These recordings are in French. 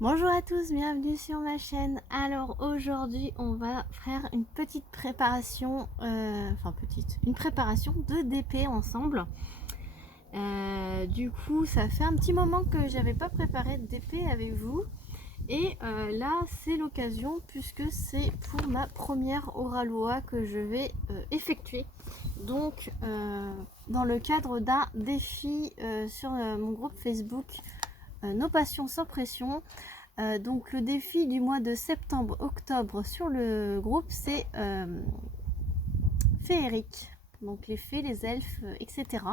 Bonjour à tous, bienvenue sur ma chaîne. Alors aujourd'hui on va faire une petite préparation, une préparation de DP ensemble. Du coup ça fait un petit moment que j'avais pas préparé de DP avec vous. Et là c'est l'occasion puisque c'est pour ma première oral OA que je vais effectuer. Donc dans le cadre d'un défi sur mon groupe Facebook Nos Passions sans pression. Donc le défi du mois de septembre-octobre sur le groupe, c'est féerique. Donc les fées, les elfes, etc.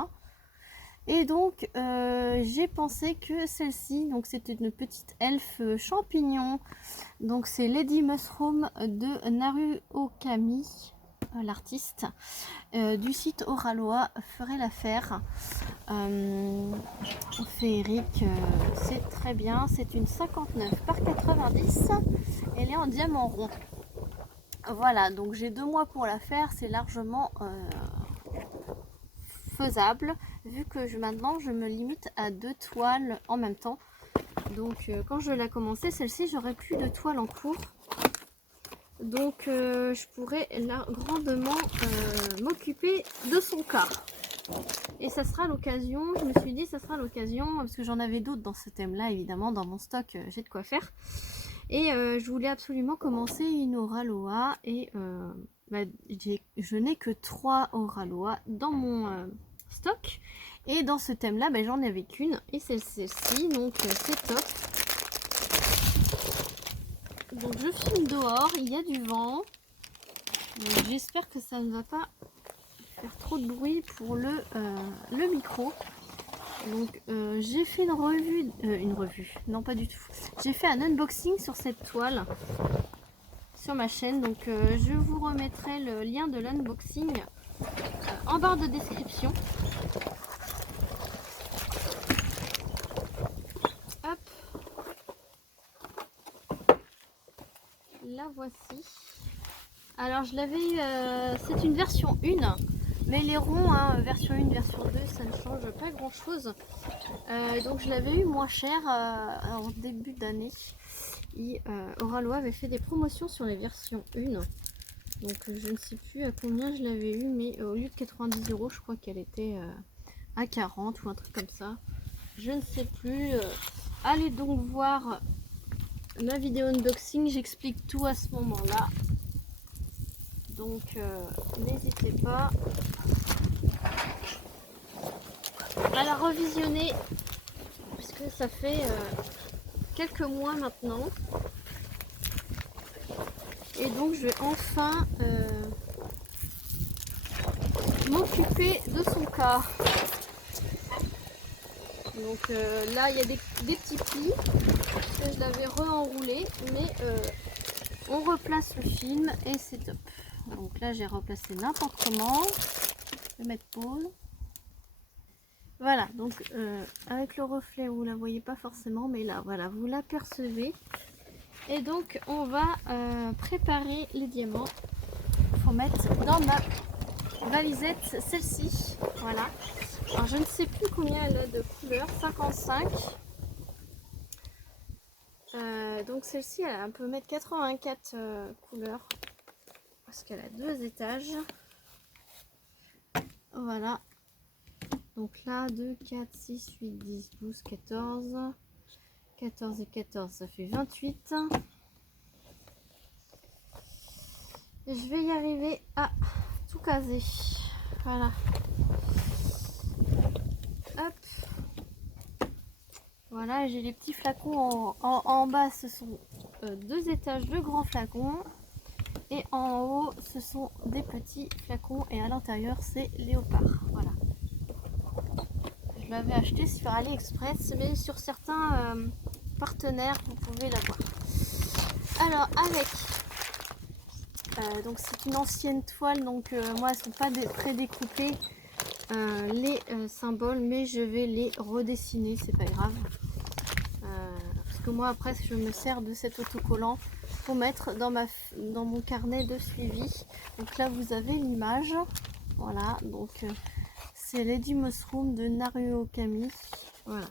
Et donc j'ai pensé que celle-ci, donc c'était une petite elfe champignon. Donc c'est Lady Mushroom de Naru Okami, l'artiste, du site Oraloa ferait l'affaire. Féerique, c'est très bien. C'est une 59 par 90. Elle est en diamant rond. Voilà, donc j'ai 2 mois pour la faire. C'est largement faisable vu que maintenant je me limite à 2 toiles en même temps. Donc quand je l'ai commencé, celle-ci, j'aurai plus de toiles en cours. Donc je pourrais là grandement m'occuper de son cas. Et ça sera l'occasion, je me suis dit ça sera l'occasion, parce que j'en avais d'autres dans ce thème là évidemment, dans mon stock j'ai de quoi faire. Et je voulais absolument commencer une oral OA et je n'ai que 3 oral OA dans mon stock. Et dans ce thème là j'en avais qu'une et c'est celle-ci, donc c'est top. Donc je filme dehors, il y a du vent. J'espère que ça ne va pas faire trop de bruit pour le micro. Donc j'ai fait une revue, non pas du tout. J'ai fait un unboxing sur cette toile sur ma chaîne. Donc je vous remettrai le lien de l'unboxing en barre de description. Hop. La voici. Alors je l'avais eu, c'est une version 1. Mais les ronds, hein, version 1, version 2, ça ne change pas grand chose. Donc je l'avais eu moins cher en début d'année. Et Oraloa avait fait des promotions sur les versions 1. Donc je ne sais plus à combien je l'avais eu, mais au lieu de 90 €, je crois qu'elle était à 40 ou un truc comme ça. Je ne sais plus. Allez donc voir ma vidéo unboxing, j'explique tout à ce moment-là. Donc n'hésitez pas à la revisionner, puisque ça fait quelques mois maintenant. Et donc je vais enfin m'occuper de son cas. Donc là il y a des petits plis, parce que je l'avais re-enroulé, mais on replace le film et c'est top. Donc là j'ai replacé n'importe comment. Je vais mettre pause. Voilà, donc avec le reflet vous la voyez pas forcément, mais là voilà, vous l'apercevez. Et donc on va préparer les diamants pour mettre dans ma valisette, celle-ci. Voilà. Alors je ne sais plus combien elle a de couleurs, 55. Donc celle-ci elle peut mettre 84 couleurs, parce qu'elle a 2 étages. Voilà. Donc là 2, 4, 6, 8, 10, 12, 14. 14 et 14 ça fait 28. Et je vais y arriver à tout caser. Voilà. Hop. Voilà, j'ai les petits flacons en bas, ce sont 2 étages de grands flacons. Et en haut, ce sont des petits flacons. Et à l'intérieur, c'est léopard. Voilà. Je l'avais acheté sur AliExpress, mais sur certains partenaires, vous pouvez l'avoir. Alors, avec... donc c'est une ancienne toile, donc moi, elles ne sont pas prédécoupées. Les symboles, mais je vais les redessiner, c'est pas grave, parce que moi après je me sers de cet autocollant pour mettre dans mon carnet de suivi. Donc là vous avez l'image, voilà, donc c'est Lady Mushroom de Naru Okami. Voilà.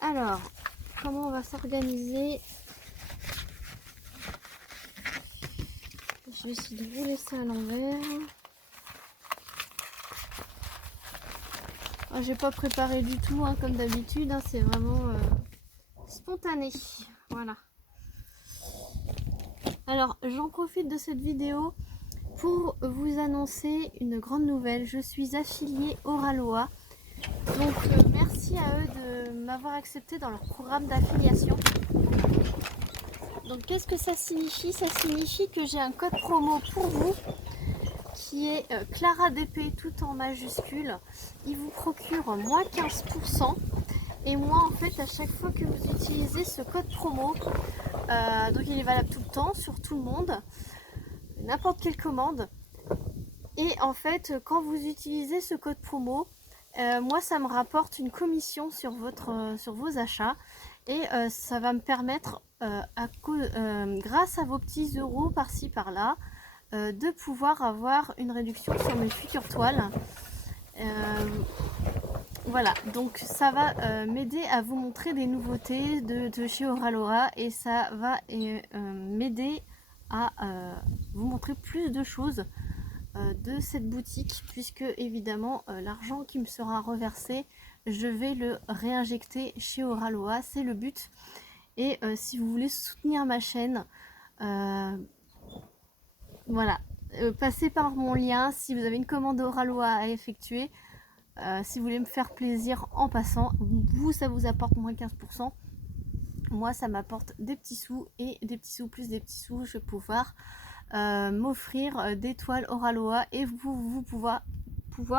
Alors comment on va s'organiser. Je vais essayer de vous laisser à l'envers. J'ai pas préparé du tout, hein, comme d'habitude, hein, c'est vraiment spontané. Voilà. Alors, j'en profite de cette vidéo pour vous annoncer une grande nouvelle. Je suis affiliée Oraloa. Donc, merci à eux de m'avoir accepté dans leur programme d'affiliation. Donc, qu'est-ce que ça signifie? Ça signifie que j'ai un code promo pour vous qui est ClaraDP tout en majuscule. Il vous procure moins 15%. Et moi, en fait, à chaque fois que vous utilisez ce code promo, donc il est valable tout le temps, sur tout le monde, n'importe quelle commande. Et en fait, quand vous utilisez ce code promo, moi, ça me rapporte une commission sur vos achats. Et ça va me permettre, grâce à vos petits euros par-ci par-là, de pouvoir avoir une réduction sur mes futures toiles. Voilà, donc ça va m'aider à vous montrer des nouveautés de chez Oraloa et ça va m'aider à vous montrer plus de choses de cette boutique, puisque évidemment l'argent qui me sera reversé, je vais le réinjecter chez Oraloa, c'est le but. Et si vous voulez soutenir ma chaîne, voilà, passez par mon lien si vous avez une commande Oraloa à effectuer. Si vous voulez me faire plaisir en passant, vous, ça vous apporte moins 15%. Moi, ça m'apporte des petits sous et des petits sous plus des petits sous. Je vais pouvoir m'offrir des toiles Oraloa et vous pouvoir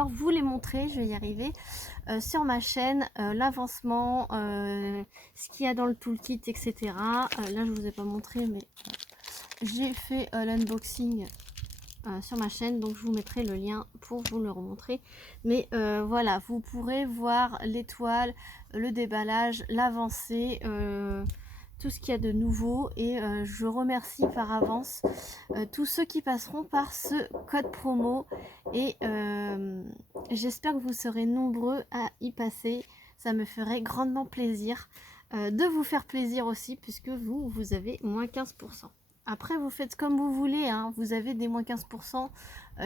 vous les montrer, je vais y arriver, sur ma chaîne, l'avancement, ce qu'il y a dans le toolkit, etc. Là, je vous ai pas montré, mais j'ai fait l'unboxing sur ma chaîne, donc je vous mettrai le lien pour vous le remontrer. Mais voilà, vous pourrez voir les toiles, le déballage, l'avancée, tout ce qu'il y a de nouveau. Et je remercie par avance tous ceux qui passeront par ce code promo. Et j'espère que vous serez nombreux à y passer. Ça me ferait grandement plaisir de vous faire plaisir aussi, puisque vous avez moins 15%. Après, vous faites comme vous voulez, hein. Vous avez des moins 15%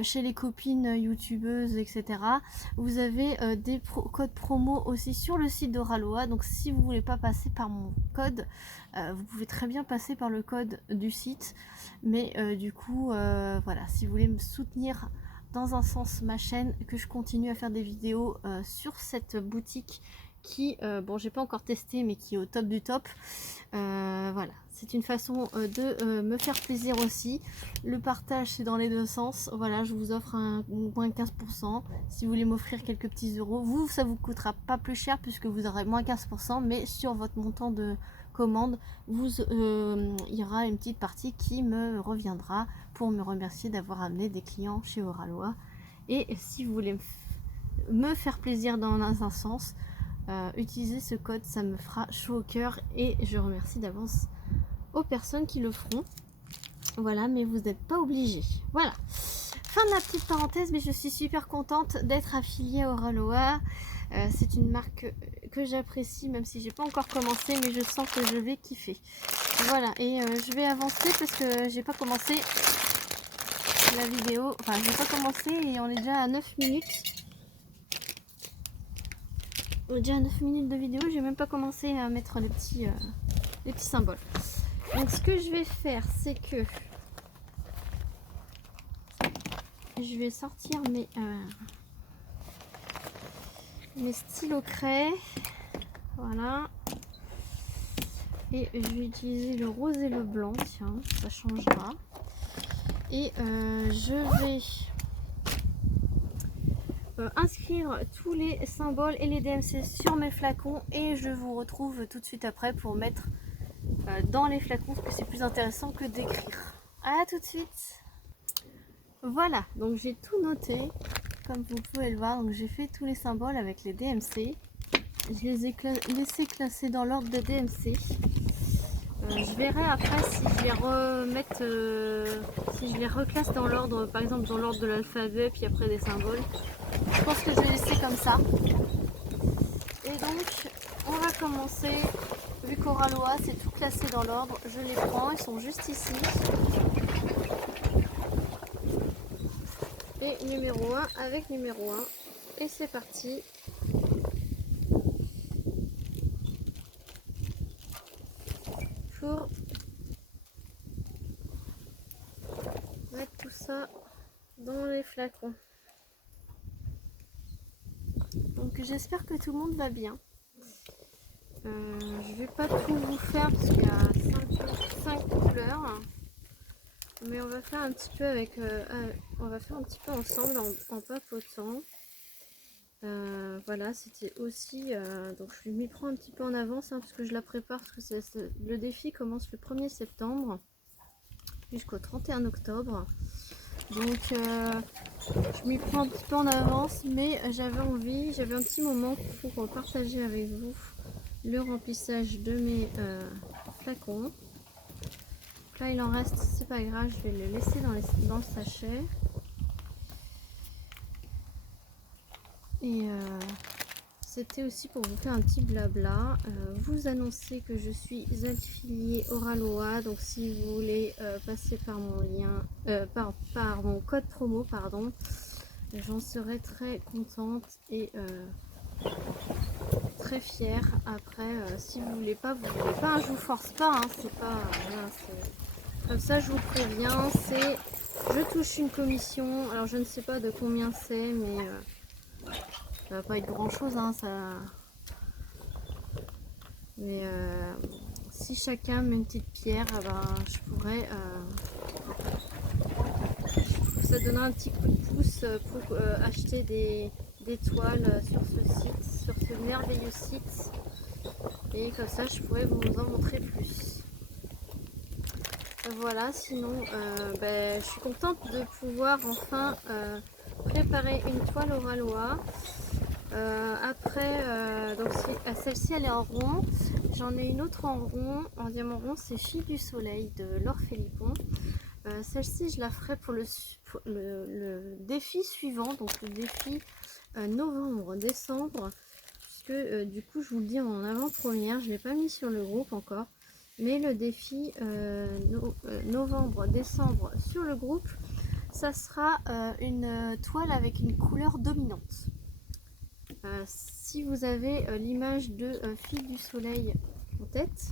chez les copines youtubeuses, etc. Vous avez des codes promo aussi sur le site d'Oraloa. Donc, si vous voulez pas passer par mon code, vous pouvez très bien passer par le code du site. Mais du coup, voilà, si vous voulez me soutenir dans un sens ma chaîne, que je continue à faire des vidéos sur cette boutique qui, bon, j'ai pas encore testé, mais qui est au top du top. Voilà, c'est une façon de me faire plaisir aussi. Le partage, c'est dans les deux sens. Voilà, je vous offre un moins 15%. Si vous voulez m'offrir quelques petits euros, vous, ça vous coûtera pas plus cher puisque vous aurez moins 15%, mais sur votre montant de commande, il y aura une petite partie qui me reviendra pour me remercier d'avoir amené des clients chez Oraloa. Et si vous voulez me faire plaisir dans un sens, utilisez ce code, ça me fera chaud au cœur et je remercie d'avance aux personnes qui le feront. Voilà, mais vous n'êtes pas obligés. Voilà, fin de la petite parenthèse, mais je suis super contente d'être affiliée à Oraloa. C'est une marque que j'apprécie, même si j'ai pas encore commencé, mais je sens que je vais kiffer. Voilà, et je vais avancer parce que j'ai pas commencé la vidéo, enfin j'ai pas commencé et on est déjà à 9 minutes. On est déjà à 9 minutes de vidéo, j'ai même pas commencé à mettre les petits symboles. Donc ce que je vais faire, c'est que je vais sortir mes stylos craie. Voilà. Et je vais utiliser le rose et le blanc, tiens, ça changera. Et je vais inscrire tous les symboles et les DMC sur mes flacons et je vous retrouve tout de suite après pour mettre dans les flacons parce que c'est plus intéressant que d'écrire. À tout de suite. Voilà, donc j'ai tout noté comme vous pouvez le voir. Donc j'ai fait tous les symboles avec les DMC. Je les ai laissés classer dans l'ordre des DMC. Je verrai après si je les si je les reclasse dans l'ordre, par exemple dans l'ordre de l'alphabet puis après des symboles. Je pense que je vais laisser comme ça. Et donc on va commencer vu qu'Oraloa c'est tout classé dans l'ordre, je les prends, ils sont juste ici. Et numéro 1 avec numéro 1. Et c'est parti. Pour mettre tout ça dans les flacons. Donc j'espère que tout le monde va bien. Je vais pas tout vous faire parce qu'il y a 5 couleurs. Mais on va faire un petit peu avec on va faire un petit peu ensemble en papotant. Voilà, c'était aussi donc je m'y prends un petit peu en avance parce que je la prépare parce que le défi commence le 1er septembre jusqu'au 31 octobre. Donc je m'y prends un petit peu en avance, mais j'avais un petit moment pour partager avec vous le remplissage de mes flacons. Donc là il en reste, c'est pas grave, je vais le laisser dans le sachet. Et c'était aussi pour vous faire un petit blabla, vous annoncer que je suis affiliée Oraloa, donc si vous voulez passer par mon lien, par mon code promo, pardon, j'en serais très contente et très fière. Après, si vous voulez pas, je vous force pas, hein, c'est pas, voilà, comme ça je vous préviens, je touche une commission, alors je ne sais pas de combien c'est, mais ça va pas être grand chose, hein, ça. Mais si chacun met une petite pierre, ben, je pourrais. Ça donnera un petit coup de pouce pour acheter des toiles sur ce site, sur ce merveilleux site. Et comme ça, je pourrais vous en montrer plus. Voilà, sinon, ben, je suis contente de pouvoir enfin préparer une toile Oraloa. Après, donc celle-ci elle est en rond. J'en ai une autre en rond, en diamant rond, c'est Fille du Soleil de Laure Philippon. Celle-ci je la ferai pour le défi suivant, donc le défi novembre-décembre, puisque du coup je vous le dis en avant-première, je ne l'ai pas mis sur le groupe encore, mais le défi novembre-décembre sur le groupe, ça sera une toile avec une couleur dominante. Si vous avez l'image de Fille du Soleil en tête,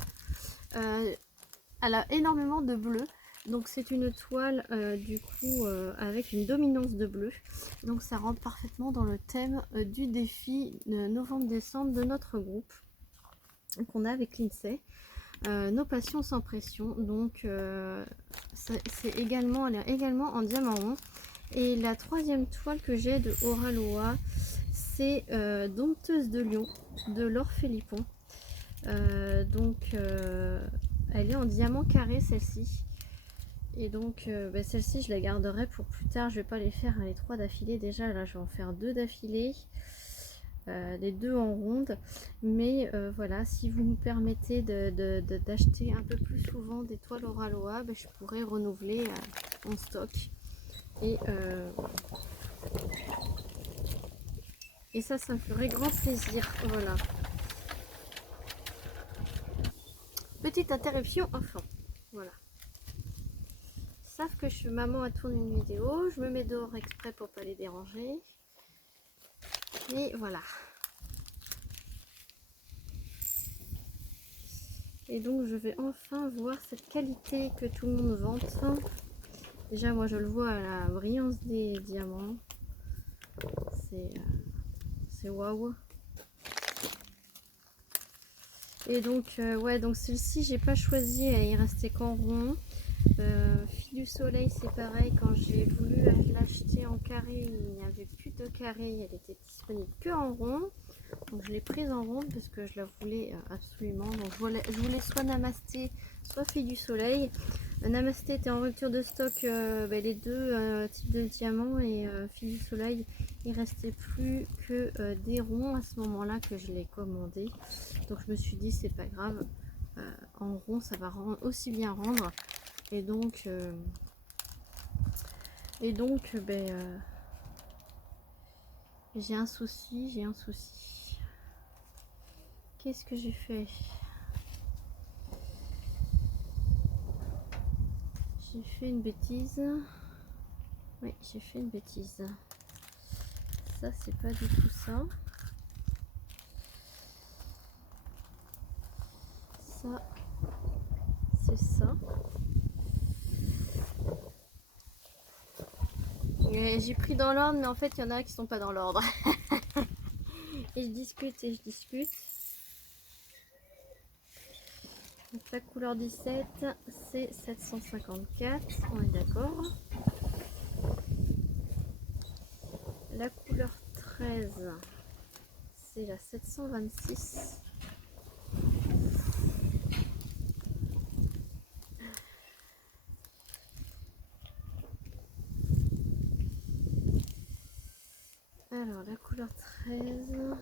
elle a énormément de bleu, donc c'est une toile du coup avec une dominance de bleu, donc ça rentre parfaitement dans le thème du défi novembre-décembre de notre groupe qu'on a avec l'INSEE. Nos passions sans pression, donc elle est également en diamant rond. Et la troisième toile que j'ai de Oraloa, c'est Dompteuse de Lion de Laure Philippon. Donc elle est en diamant carré, celle-ci. Et donc bah, celle-ci je la garderai pour plus tard. Je vais pas les faire les 3 d'affilée. Déjà là je vais en faire 2 d'affilée. Les 2 en ronde, mais voilà, si vous me permettez d'acheter un peu plus souvent des toiles Oraloa, bah, je pourrais renouveler mon stock et ça me ferait grand plaisir. Voilà, petite interruption enfant. Voilà, ils savent que je suis maman à tourner une vidéo, je me mets dehors exprès pour pas les déranger, et voilà. Et donc je vais enfin voir cette qualité que tout le monde vante. Déjà moi je le vois à la brillance des diamants. C'est waouh. Et donc ouais, donc celle-ci j'ai pas choisi, il restait qu'en rond. Fille du Soleil c'est pareil, quand j'ai voulu l'acheter en carré, il n'y avait plus de carré, elle était disponible que en rond. Donc je l'ai prise en ronde parce que je la voulais absolument. Donc je voulais soit Namasté, soit Fille du Soleil. Namasté était en rupture de stock, les deux types de diamants, et Fille du Soleil, il restait plus que des ronds à ce moment-là que je l'ai commandé. Donc je me suis dit c'est pas grave, en rond ça va aussi bien rendre. Et donc j'ai un souci. Qu'est-ce que j'ai fait? J'ai fait une bêtise. Oui, j'ai fait une bêtise. Ça, c'est pas du tout ça. Ça, c'est ça. J'ai pris dans l'ordre, mais en fait, il y en a qui sont pas dans l'ordre. Et je discute et je discute. Donc, la couleur 17, c'est 754. On est d'accord. La couleur 13, c'est la 726. Alors, la couleur 13.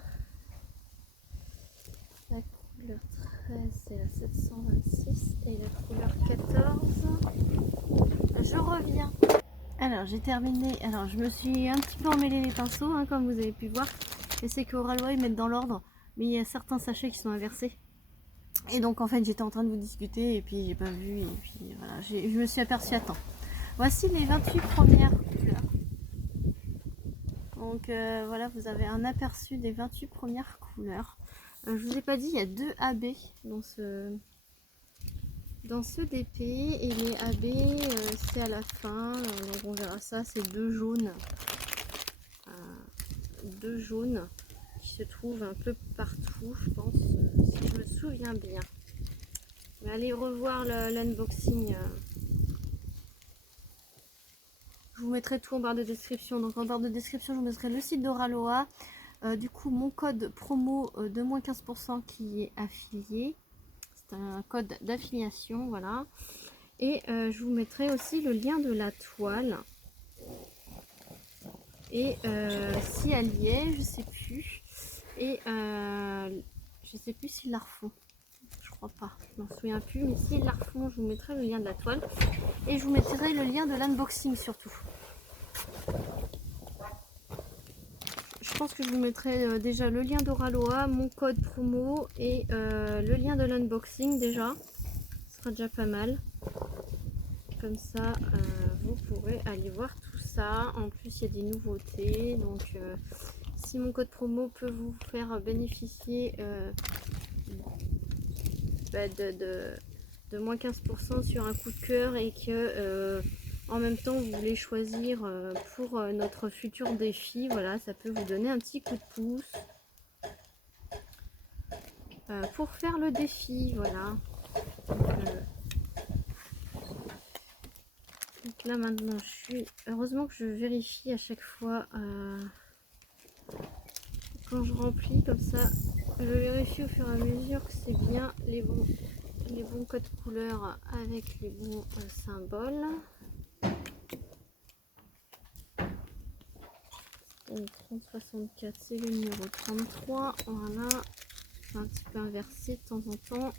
La couleur 13, c'est la 726. Et la couleur 14, je reviens. Alors, j'ai terminé. Alors, je me suis un petit peu emmêlé les pinceaux, hein, comme vous avez pu voir. Et c'est qu'au Ralois, ils mettent dans l'ordre. Mais il y a certains sachets qui sont inversés. Et donc, en fait, j'étais en train de vous discuter. Et puis, j'ai pas vu. Et puis, voilà. Je me suis aperçue à temps. Voici les 28 premières couleurs. Donc, voilà, vous avez un aperçu des 28 premières couleurs. Je vous ai pas dit, il y a 2 AB dans ce DP, et les AB, c'est à la fin, donc on verra ça, c'est 2 jaunes. 2 jaunes qui se trouvent un peu partout, je pense, si je me souviens bien. Mais allez revoir l'unboxing. Je vous mettrai tout en barre de description. Donc en barre de description, je vous mettrai le site d'Oraloa. Du coup, mon code promo de moins 15% qui est affilié. C'est un code d'affiliation, voilà. Et je vous mettrai aussi le lien de la toile. Et si elle y est, je sais plus. Et je sais plus s'ils la refont. Je crois pas, je m'en souviens plus. Mais s'ils la refont, je vous mettrai le lien de la toile. Et je vous mettrai le lien de l'unboxing surtout. Je pense que je vous mettrai déjà le lien d'Oraloa, mon code promo et le lien de l'unboxing déjà. Ce sera déjà pas mal. Comme ça, vous pourrez aller voir tout ça. En plus, il y a des nouveautés. Donc, si mon code promo peut vous faire bénéficier de moins 15% sur un coup de cœur et que en même temps vous voulez choisir pour notre futur défi, voilà, ça peut vous donner un petit coup de pouce pour faire le défi, voilà. Donc là maintenant heureusement que je vérifie à chaque fois quand je remplis, comme ça je vérifie au fur et à mesure que c'est bien les bons codes couleurs avec les bons symboles. Donc 3064, c'est le numéro 33, voilà, c'est un petit peu inversé de temps en temps.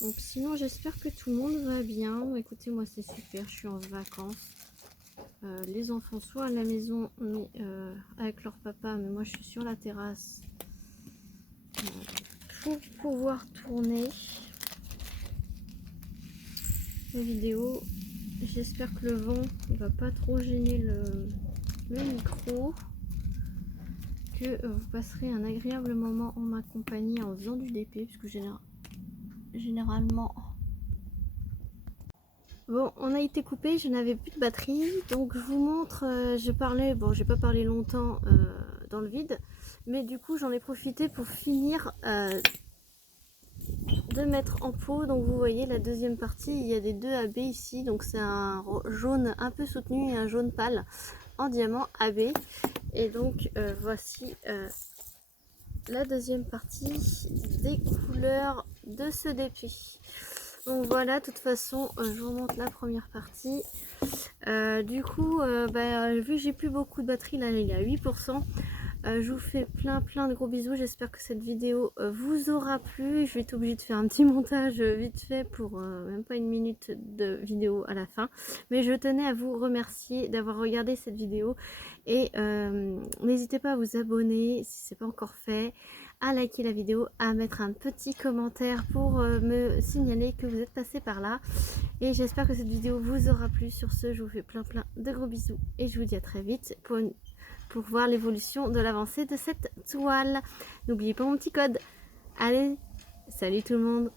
Donc sinon j'espère que tout le monde va bien. Écoutez, moi c'est super, je suis en vacances. Les enfants soit à la maison mais, avec leur papa, mais moi je suis sur la terrasse pour pouvoir tourner les vidéos. J'espère que le vent ne va pas trop gêner le micro, que vous passerez un agréable moment en ma compagnie en faisant du DP, puisque généralement... Bon, on a été coupé, je n'avais plus de batterie, donc je vous montre, je parlais, bon j'ai pas parlé longtemps dans le vide, mais du coup j'en ai profité pour finir de mettre en pot. Donc vous voyez la deuxième partie, il y a des 2 AB ici, donc c'est un jaune un peu soutenu et un jaune pâle en diamant AB. Et donc voici la deuxième partie des couleurs de ce DP. Donc voilà, de toute façon je vous montre la première partie. Du coup vu que j'ai plus beaucoup de batterie, là il est à 8%. Je vous fais plein de gros bisous. J'espère que cette vidéo vous aura plu. Je vais être obligée de faire un petit montage vite fait pour même pas une minute de vidéo à la fin. Mais je tenais à vous remercier d'avoir regardé cette vidéo. Et n'hésitez pas à vous abonner si ce n'est pas encore fait, à liker la vidéo, à mettre un petit commentaire pour me signaler que vous êtes passé par là. Et j'espère que cette vidéo vous aura plu. Sur ce, je vous fais plein de gros bisous et je vous dis à très vite pour voir l'évolution de l'avancée de cette toile. N'oubliez pas mon petit code. Allez, salut tout le monde!